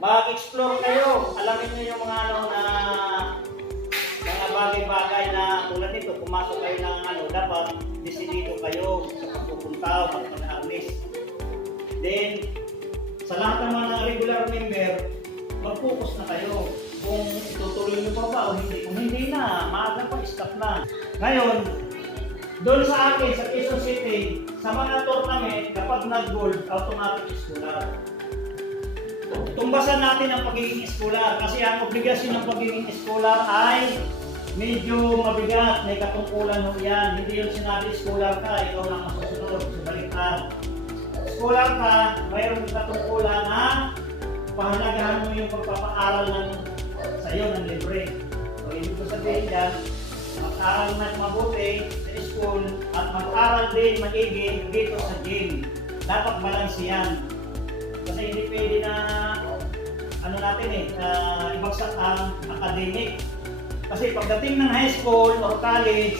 mag-explore kayo. Alamin niyo yung mga ano na mga bagay-bagay na tulad nito, pumasok kayo ng ano, dapat desidido kayo sa pagpupunta o pag-alis. Then, sa lahat ng mga regular member, mag-focus na kayo kung itutuloy nyo pa ba o hindi. Kung hindi na, maaga pa, stop na. Ngayon, doon sa akin, sa Quezon City, sa mga tournament, kapag nag-gold, automatic scholar. Tumbasan natin ang pagiging scholar kasi ang obligasyon ng pagiging scholar ay medyo mabigat, may katungkulan mo yan. Hindi yung sinabi scholar ka, ikaw lang masusunod, subaliktad. Scholar ka, mayroong katungkulan na pahalagahan mo yung pagpapaaral ng sa'yo ng libre. So, ibig ko sabihin dyan, mag-aral na mabuti sa school at mag-aral din maigi dito sa gym. Dapat balance yan. Kasi hindi pwede na ano natin eh, uh, ibagsak ang academic. Kasi pagdating ng high school or college,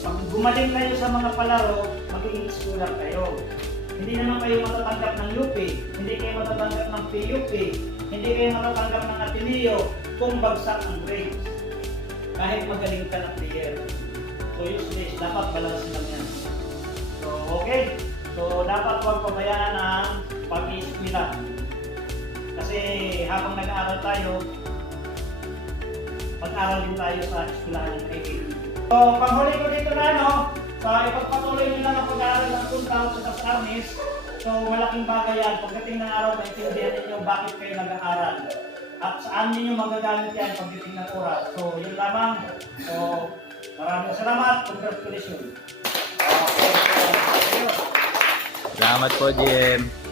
pag gumaling kayo sa mga palaro, magiging scholar kayo. Hindi naman kayo matatanggap ng UP, hindi kayo matatanggap ng PUP, hindi kayo matatanggap ng Ateneo kung bagsak ang grades. Kahit magaling ka na player. So useless, dapat balance lang yan. So okay, so dapat huwag pabayaan ang pag-iiskwila. Kasi habang nag-aaral tayo, pag-aral din tayo sa eskwelahan ng kaibigan. So, panghuli ko dito na, no, sa ipagpatuloy nyo lang ang pag-aaral ng punta sa sa armies, so malaking bagay yan. Pagdating ng araw, maintindihan ninyo bakit kayo nag-aaral. At saan ninyo magagamit yan pagdating ng oras. So, yun lamang. So, maraming salamat. Congratulations. Salamat po, GM.